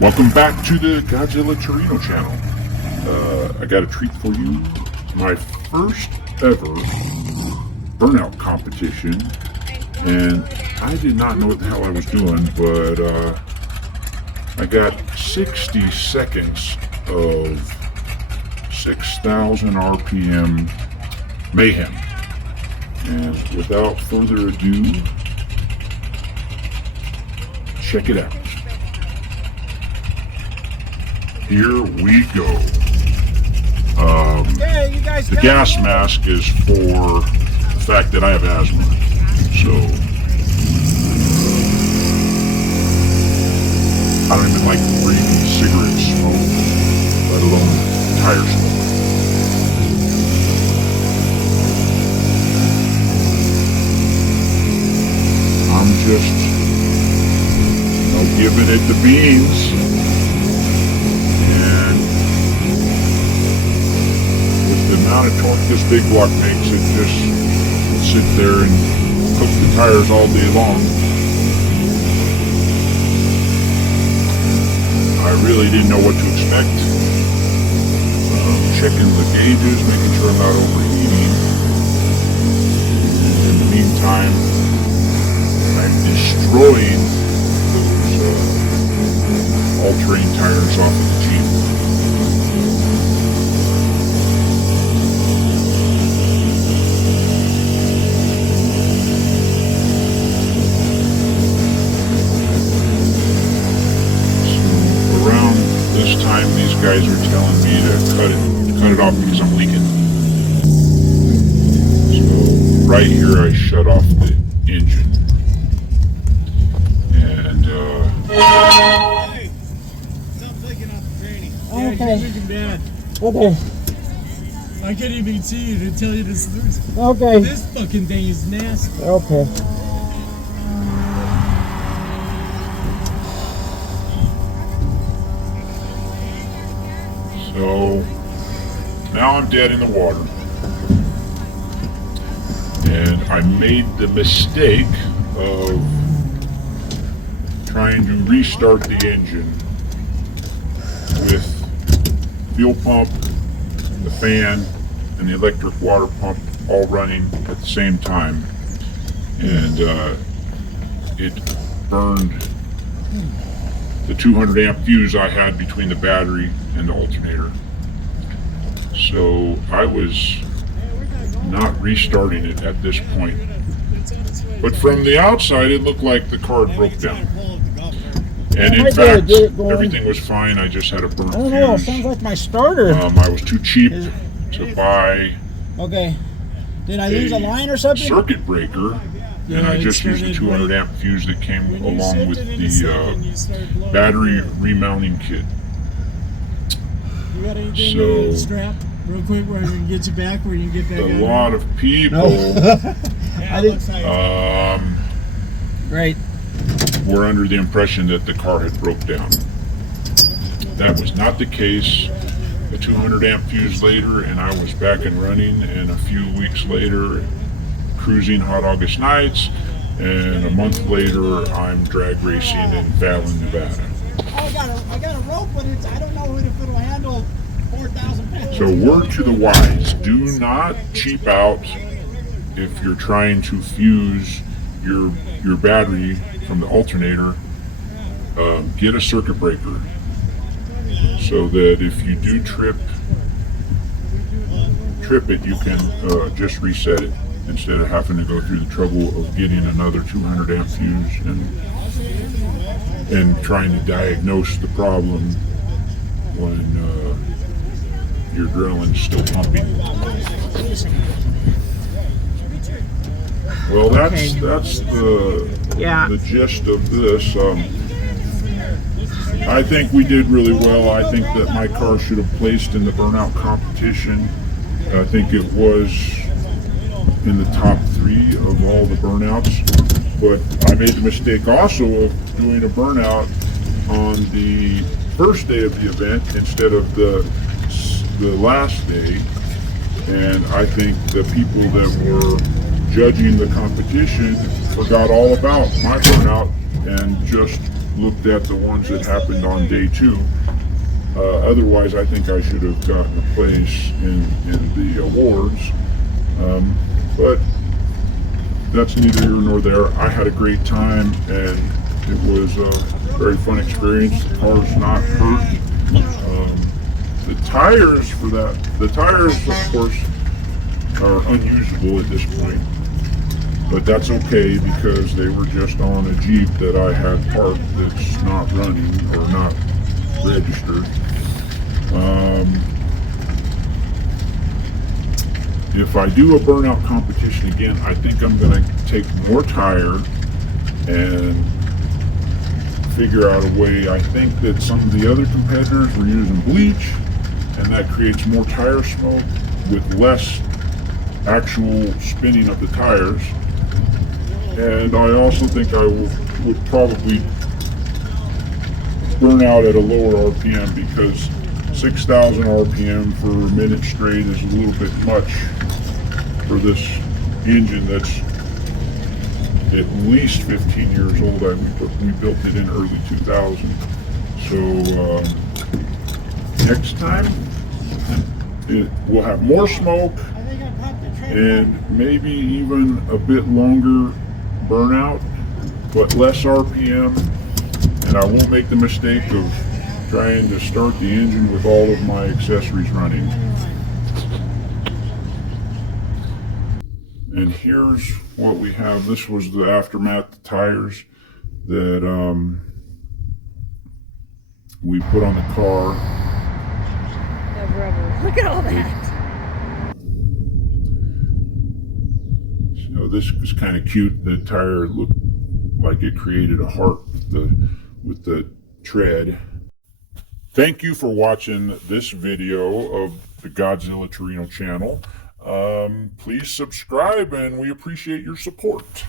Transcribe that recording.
Welcome back to the Godzilla Torino channel. I got a treat for you. My first ever burnout competition. And I did not know what the hell I was doing, but I got 60 seconds of 6,000 RPM mayhem. And without further ado, check it out. Here we go. The gas mask is for the fact that I have asthma. So I don't even like breathing cigarette smoke, let alone tire smoke. I'm just, giving it the beans. And with the amount of torque this big block makes, it just sit there and cook the tires all day long. I really didn't know what to expect. Checking the gauges, making sure I'm not overheating. And in the meantime, I'm destroying those all-terrain tires off of the Jeep. This time these guys are telling me to cut it off because I'm leaking. So right here I shut off the engine. And Hey! Stop flicking off the training. Okay. Yeah, you're looking bad. Okay. I couldn't even see you to tell you this. Okay. This fucking thing is nasty. Okay. so now I'm dead in the water. And I made the mistake of trying to restart the engine with fuel pump, the fan, and the electric water pump all running at the same time. And it burned the 200 amp fuse I had between the battery and the alternator. So I was not restarting it at this point. But from the outside, it looked like the car had broke down. And in fact, everything was fine. I just had a burnt I don't know. It fuse. sounds like my starter. I was too cheap to buy Okay. Did I lose a line or something? circuit breaker, and I just used the 200 amp fuse that came along with the battery remounting kit. You got anything So- to strap real quick where we can get you back, where you can get back A out lot of people I didn't. Right. were under the impression that the car had broke down. That was not the case. A 200 amp fuse later, and I was back and running, and a few weeks later, cruising hot August nights, and a month later, I'm drag racing in Fallon, Nevada. I got a rope, but I don't know if it'll handle 4,000 pounds. So word to the wise, do not cheap out if you're trying to fuse your battery from the alternator. Get a circuit breaker so that if you do trip it, you can just reset it instead of having to go through the trouble of getting another 200 amp fuse and trying to diagnose the problem when your adrenaline's still pumping. Well, that's the gist of this. I think we did really well. I think that my car should have placed in the burnout competition. I think it was in the top 3 of all the burnouts. But I made the mistake also of doing a burnout on the first day of the event instead of the last day. And I think the people that were judging the competition forgot all about my burnout and just looked at the ones that happened on day 2. Otherwise, I think I should have gotten a place in the awards. But that's neither here nor there. I had a great time, and it was a very fun experience. The car's not hurt. The tires of course, are unusable at this point. But that's okay because they were just on a Jeep that I had parked that's not running or not registered. If I do a burnout competition again, I think I'm going to take more tire and figure out a way. I think that some of the other competitors were using bleach, and that creates more tire smoke with less actual spinning of the tires. And I also think I would probably burn out at a lower RPM, because 6,000 RPM for a minute straight is a little bit much for this engine that's at least 15 years old. We built it in early 2000. So next time we'll have more smoke and maybe even a bit longer burnout, but less RPM, and I won't make the mistake of trying to start the engine with all of my accessories running. And here's what we have. This was the aftermath, the tires that we put on the car. The rubber. Look at all that. So this is kind of cute. The tire looked like it created a heart with the tread. Thank you for watching this video of the Godzilla Torino channel. Please subscribe, and we appreciate your support.